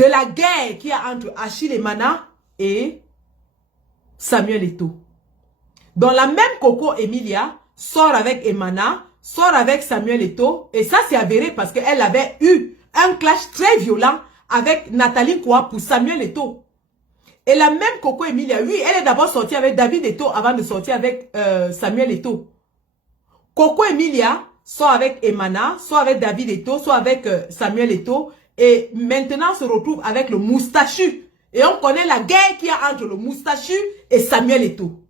de la guerre qu'il y a entre Achille Emana et Samuel Eto'o. Dans la même Coco Emilia sort avec Emana, sort avec Samuel Eto'o, et ça c'est avéré parce qu'elle avait eu un clash très violent avec Nathalie Koa pour Samuel Eto'o. Et la même Coco Emilia, oui, elle est d'abord sortie avec David Eto'o avant de sortir avec Samuel Eto'o. Coco Emilia soit avec Emana, soit avec David Eto'o, soit avec Samuel Eto'o, et maintenant se retrouve avec le moustachu. Et on connaît la guerre qu'il y a entre le moustachu et Samuel Eto'o.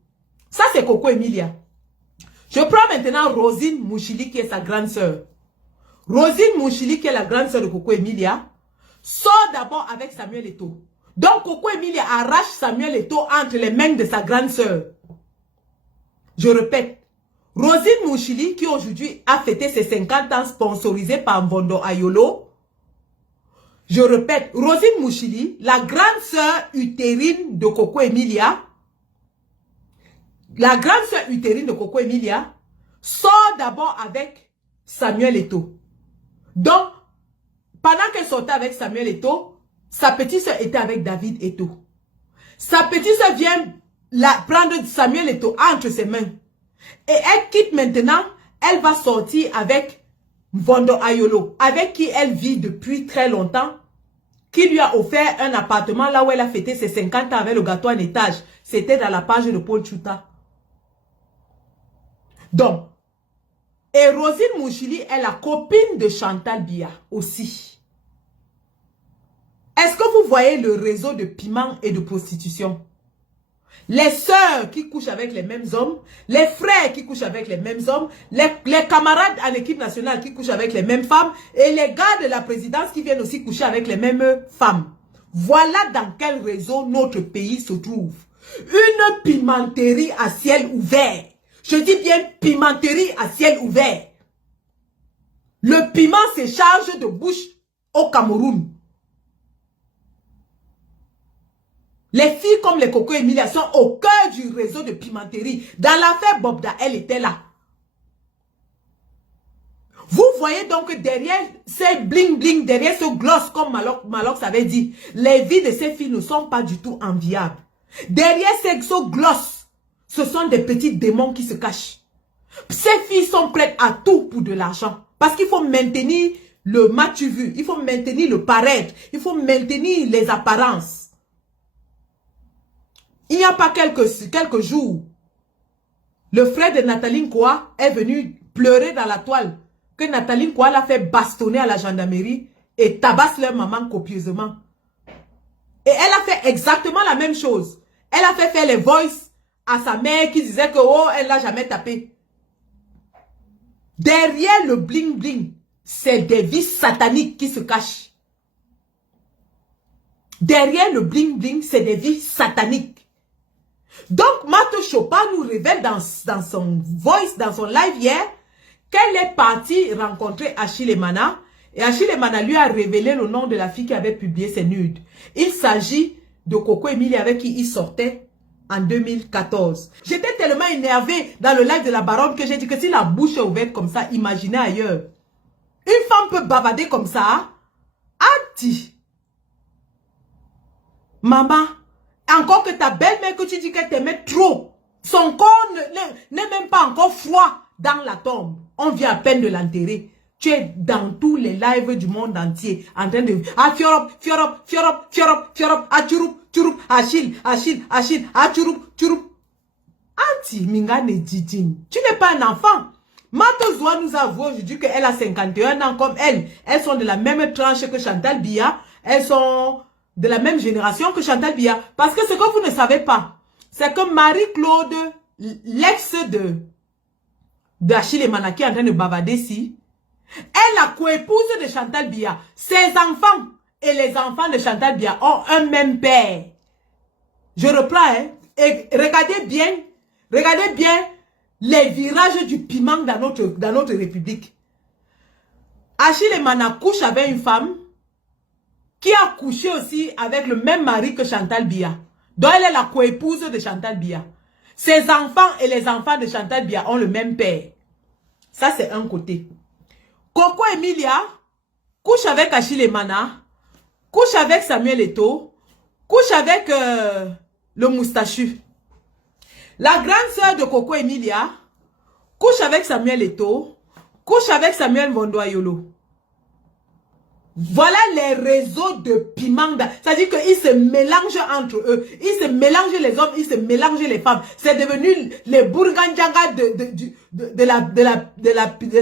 Ça, c'est Coco Emilia. Je prends maintenant Rosine Mouchili, qui est sa grande sœur. Rosine Mouchili, qui est la grande sœur de Coco Emilia, sort d'abord avec Samuel Eto'o. Donc, Coco Emilia arrache Samuel Eto'o entre les mains de sa grande sœur. Je répète. Rosine Mouchili, qui aujourd'hui a fêté ses 50 ans sponsorisée par Mvondo Ayolo. Je répète, Rosine Mouchili, la grande sœur utérine de Coco Emilia, la grande sœur utérine de Coco Emilia, sort d'abord avec Samuel Eto'o. Donc, pendant qu'elle sortait avec Samuel Eto'o, sa petite sœur était avec David Eto'o. Sa petite sœur vient prendre Samuel Eto'o entre ses mains. Et elle quitte maintenant, elle va sortir avec Mvondo Ayolo, avec qui elle vit depuis très longtemps, qui lui a offert un appartement là où elle a fêté ses 50 ans avec le gâteau en étage. C'était dans la page de Paul Chouta. Donc, et Rosine Mouchili est la copine de Chantal Biya aussi. Est-ce que vous voyez le réseau de piment et de prostitution? Les sœurs qui couchent avec les mêmes hommes, les frères qui couchent avec les mêmes hommes, les camarades en équipe nationale qui couchent avec les mêmes femmes et les gars de la présidence qui viennent aussi coucher avec les mêmes femmes. Voilà dans quel réseau notre pays se trouve. Une pimenterie à ciel ouvert. Je dis bien pimenterie à ciel ouvert. Le piment se charge de bouche au Cameroun. Les filles comme les Coco Emilia sont au cœur du réseau de pimenterie. Dans l'affaire Bobda, elle était là. Vous voyez donc que derrière ces bling-bling, derrière ce gloss, comme Malox avait dit, les vies de ces filles ne sont pas du tout enviables. Derrière ce gloss, ce sont des petits démons qui se cachent. Ces filles sont prêtes à tout pour de l'argent. Parce qu'il faut maintenir le match vu, il faut maintenir le paraître, il faut maintenir les apparences. Il n'y a pas quelques jours, le frère de Nathalie Koa est venu pleurer dans la toile que Nathalie Koa l'a fait bastonner à la gendarmerie et tabasse leur maman copieusement. Et elle a fait exactement la même chose. Elle a fait faire les voices à sa mère qui disait que oh, elle l'a jamais tapé. Derrière le bling bling, c'est des vies sataniques qui se cachent. Derrière le bling bling, c'est des vies sataniques. Donc, Mato Chopin nous révèle dans son voice, dans son live hier, qu'elle est partie rencontrer Achille Emana. Et Achille Emana lui a révélé le nom de la fille qui avait publié ses nudes. Il s'agit de Coco Emilia avec qui il sortait en 2014. J'étais tellement énervée dans le live de la baronne que j'ai dit que si la bouche est ouverte comme ça, imaginez ailleurs. Une femme peut bavader comme ça. Ati. Maman. Encore que ta belle-mère que tu dis qu'elle t'aimait trop. Son corps n'est même pas encore froid dans la tombe. On vient à peine de l'enterrer. Tu es dans tous les lives du monde entier. En train de... Ah, fiorop, fiorop, fiorop, fiorop, fiorop. Ah, turup, turup. Achille, Achille, Achille. Ah, turup, turup. Anti, mingane djidjin. Tu n'es pas un enfant. Mato Zoua nous a avoué aujourd'hui qu'elle a 51 ans comme elle. Elles sont de la même tranche que Chantal Biya. Elles sont... de la même génération que Chantal Biya. Parce que ce que vous ne savez pas, c'est que Marie-Claude, l'ex d'Achille Emana qui est en train de bavader ici, est la coépouse de Chantal Biya. Ses enfants et les enfants de Chantal Biya ont un même père. Je reprends, hein, et regardez bien les virages du piment dans notre République. Achille Emana couche avec une femme qui a couché aussi avec le même mari que Chantal Biya. Donc elle est la coépouse de Chantal Biya. Ses enfants et les enfants de Chantal Biya ont le même père. Ça c'est un côté. Coco Emilia couche avec Achille Emana. couche avec Samuel Eto'o, couche avec le moustachu. La grande sœur de Coco Emilia, couche avec Samuel Eto'o, couche avec Samuel Vondoayolo. Voilà les réseaux de piment. C'est-à-dire qu'ils se mélangent entre eux. Ils se mélangent les hommes, ils se mélangent les femmes. C'est devenu les bourganjanga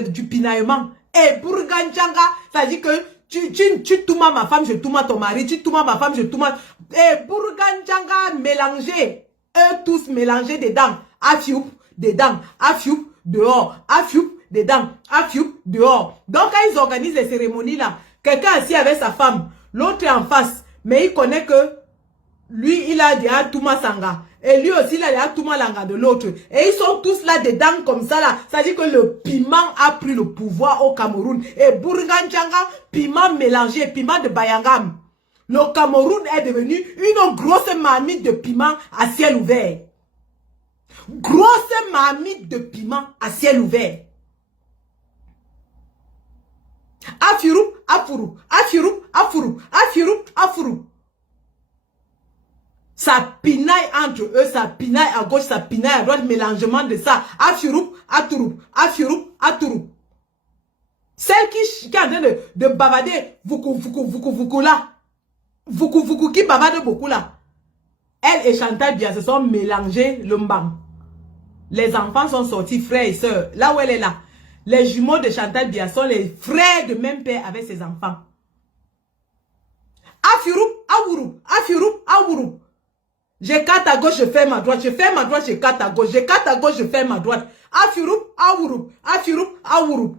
du pinaillement. Et bourganjanga, c'est-à-dire que tu toumas ma femme, je toumas ton mari, tu toumas ma femme, je toumas... Et bourganjanga mélangés. Eux tous mélangés dedans. Afiouk, dedans. Afiouk, dehors. Afiouk, dedans. Afiouk, dehors. Donc quand ils organisent les cérémonies là, quelqu'un assis avec sa femme, l'autre est en face, mais il connaît que lui, il a déjà Touma Sanga. Et lui aussi, il a déjà Touma Langa de l'autre. Et ils sont tous là dedans comme ça là. Ça dit que le piment a pris le pouvoir au Cameroun. Et Bourganjanga, piment mélangé, piment de Bayangam. Le Cameroun est devenu une grosse marmite de piment à ciel ouvert. Grosse marmite de piment à ciel ouvert. Afirou, afurou, afirou, afurou, afirou, afurou. Ça pinaille entre eux, ça pinaille à gauche, ça pinaille à droite, mélangement de ça. Afirou, aturou, afirou, aturou. Celle qui est en train de bavader, vuku là. Vuku qui bavade beaucoup là. Elle et Chantal Biya se sont mélangés le mbam. Les enfants sont sortis, frères et sœurs. Là où elle est là. Les jumeaux de Chantal Biya sont les frères de même père avec ses enfants. Afirou, awurou, afirou, awurou. J'ai 4 à gauche, je ferme à droite. Je ferme à droite, j'ai 4 à gauche. J'ai 4 à gauche, je ferme à droite. Afirou, awurou, afirou, awurou.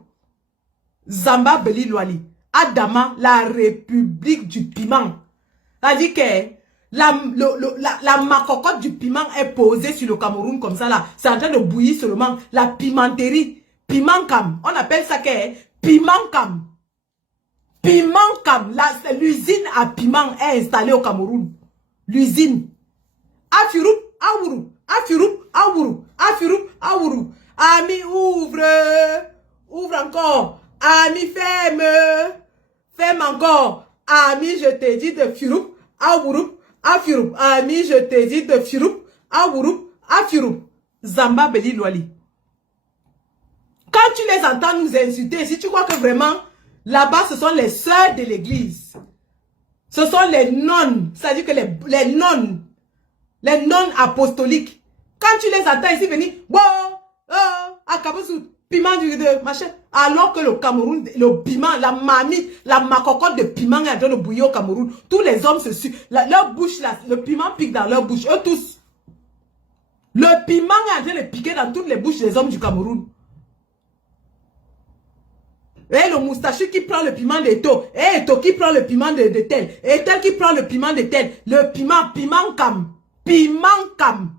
Zamba Beli Loali. Adama, la république du piment. C'est-à-dire que la macocotte du piment est posée sur le Cameroun comme ça là. C'est en train de bouillir seulement. La pimenterie. Piment cam. On appelle ça que piment cam. Piment cam. L'usine à piment est installée au Cameroun. L'usine. Afirou, awurou. Afirou, awurou. Afirou, awurou. Ami, ouvre. Ouvre encore. Ami, ferme. Ferme encore. Ami, je te dis de firou. Awurou. Afirou. Ami, je te dis de firou. Awurou. Afirou. Zamba Beli Loali. Quand tu les entends nous insulter, si tu crois que vraiment, là-bas, ce sont les sœurs de l'église. Ce sont les nonnes. C'est-à-dire que les nonnes apostoliques. Quand tu les entends ici venir, piment de machin. Alors que le Cameroun, le piment, la marmite, la macocotte de piment est en train de bouillir au Cameroun. Tous les hommes se suent. Leur bouche, là, le piment pique dans leur bouche. Eux tous. Le piment est en train de piquer dans toutes les bouches des hommes du Cameroun. Et le moustachu qui prend le piment de Eto'o. Et Eto'o qui prend le piment de tel. Et tel qui prend le piment de tel. Le piment cam. Piment cam.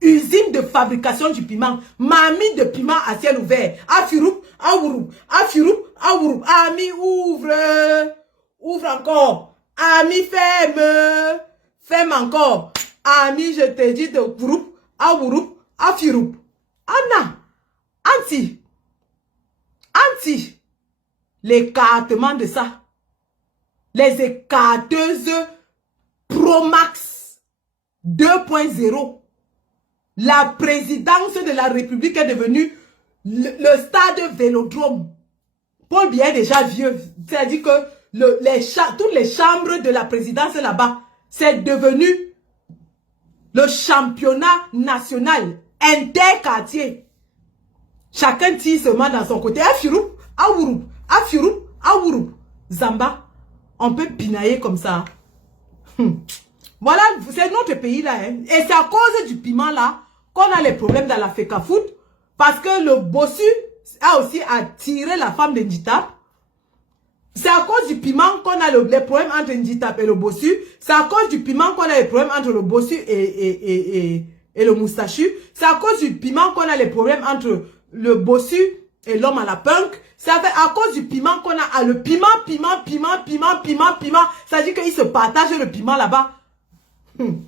Usine de fabrication du piment. Mamie de piment à ciel ouvert. Afirou, awurou. Afirou, awurou. Ami, ouvre. Ouvre encore. Ami, ferme. Ferme encore. Ami, je te dis de groupe. Awurou, afirou. Anna. Anti. L'écartement de ça. Les écarteuses Pro Max 2.0. La présidence de la République est devenue le stade Vélodrome. Paul Biya est déjà vieux. C'est-à-dire que toutes les chambres de la présidence là-bas, c'est devenu le championnat national interquartier. Chacun tire seulement dans son côté. Afirou, awurou, afirou, awurou. Zamba, on peut pinailler comme ça. Voilà, c'est notre pays là. Hein. Et c'est à cause du piment là qu'on a les problèmes dans la FECAFOOT. Parce que le bossu a aussi attiré la femme de Ndjitap. C'est à cause du piment qu'on a les problèmes entre Ndjitap et le bossu. C'est à cause du piment qu'on a les problèmes entre le bossu et le moustachu. C'est à cause du piment qu'on a les problèmes entre le bossu et l'homme à la punk. C'est à cause du piment qu'on a le piment. Ça dit qu'ils se partagent le piment là-bas. Ouh.